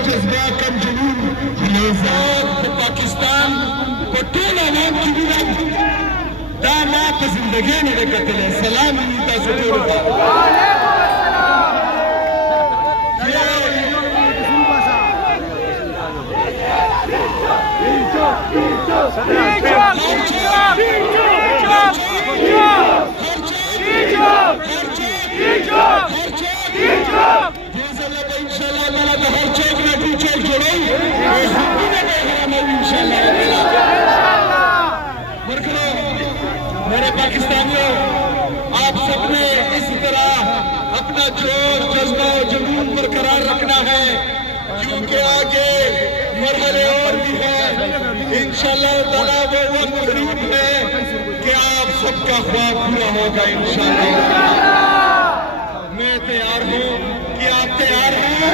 جذبہ کم جنون پاکستان کو ټول عوام کی بیرد دا ما په زندگی نه کتلې سلام دې تاسو ټول ته میرے پاکستانیوں آپ سب نے اسی طرح اپنا جوش جذبہ و جنون برقرار رکھنا ہے کیونکہ آگے مرحلے اور بھی ہیں انشاءاللہ تعالیٰ وہ وقت قریب ہے کہ آپ سب کا خواب پورا ہوگا انشاءاللہ میں تیار ہوں کہ آپ تیار ہیں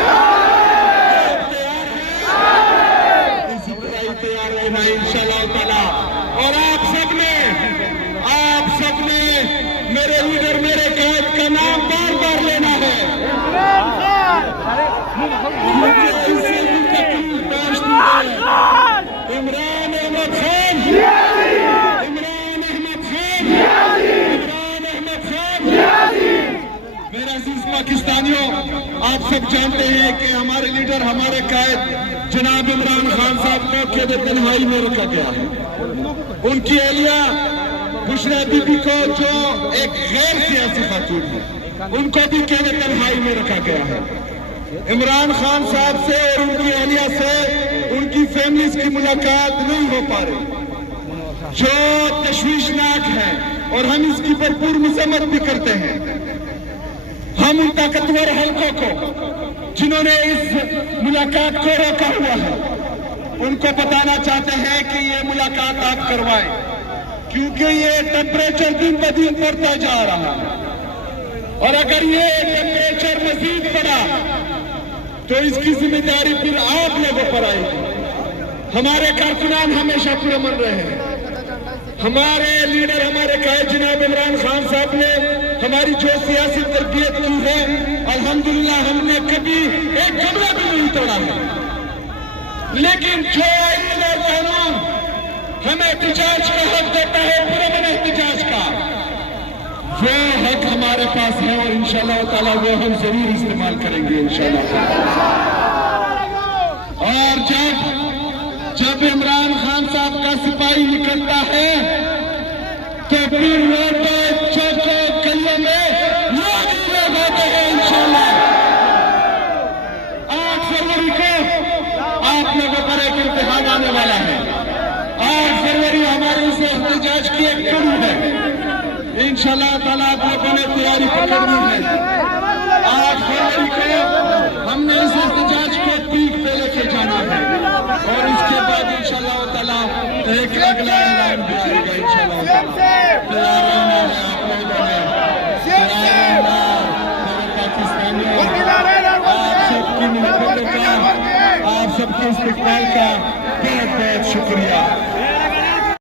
اسی طرح ہی تیار رہنا انشاءاللہ تعالیٰ اور آپ سب نے میرے لیڈر میرے قائد کا نام بار بار لینا ہے عمران احمد خان میرے عزیز پاکستانیوں آپ سب جانتے ہیں کہ ہمارے لیڈر ہمارے قائد جناب عمران خان صاحب کو قید تنہائی میں رکھا گیا ہے ان کی اہلیہ بشرا بی بی کو جو ایک غیر سیاسی خاتون ہے ان کو بھی قید تنہائی میں رکھا گیا ہے عمران خان صاحب سے اور ان کی اہلیہ سے ان کی فیملیز کی ملاقات نہیں ہو پا رہی جو تشویشناک ہے اور ہم اس کی بھرپور مذمت بھی کرتے ہیں ہم ان طاقتور حلقوں کو جنہوں نے اس ملاقات کو روکا ہوا ہے ان کو بتانا چاہتے ہیں کہ یہ ملاقات آپ کروائیں کیونکہ یہ ٹیمپریچر دن بدن بڑھتا جا رہا ہے اور اگر یہ ٹیمپریچر مزید بڑھا تو اس کی ذمہ داری پھر آپ لوگوں پر آئے گی ہمارے کارکنان ہمیشہ پرامن رہے ہیں ہمارے لیڈر ہمارے قائد جناب عمران خان صاحب نے ہماری جو سیاسی تربیت کی ہے الحمدللہ ہم نے کبھی ایک جملہ بھی نہیں توڑا ہے لیکن جو آئین اور قانون ہمیں احتجاج کا حق دیتا ہے پرامن احتجاج کا وہ حق ہمارے پاس ہے اور انشاءاللہ تعالیٰ وہ ہم ضرور استعمال کریں گے انشاءاللہ اور جب عمران خان صاحب کا سپاہی نکلتا ہے تو پھر روڈوں چوکوں گلیوں میں لوگ ہوتے ہیں انشاءاللہ 8 فروری کو آپ لوگوں پر ایک امتحان آنے والا ہے 8 فروری ہمارے اس احتجاج کی ایک کڑی ہے انشاءاللہ تعالیٰ آپ لوگوں نے تیاری پکڑنی ہے 8 فروری کو ہم نے اس احتجاج کو پیک پہ لے کے جانا ہے اور اس کے بعد انشاءاللہ تعالیٰ ایک اگلا اعلان بھی آئے گا انشاءاللہ تعالیٰ تیار رہنا ہے آپ لوگوں نے تیار رہنا میرے پاکستانیوں آپ سب کی محبتوں کا آپ سب کے استقبال کا بہت بہت شکریہ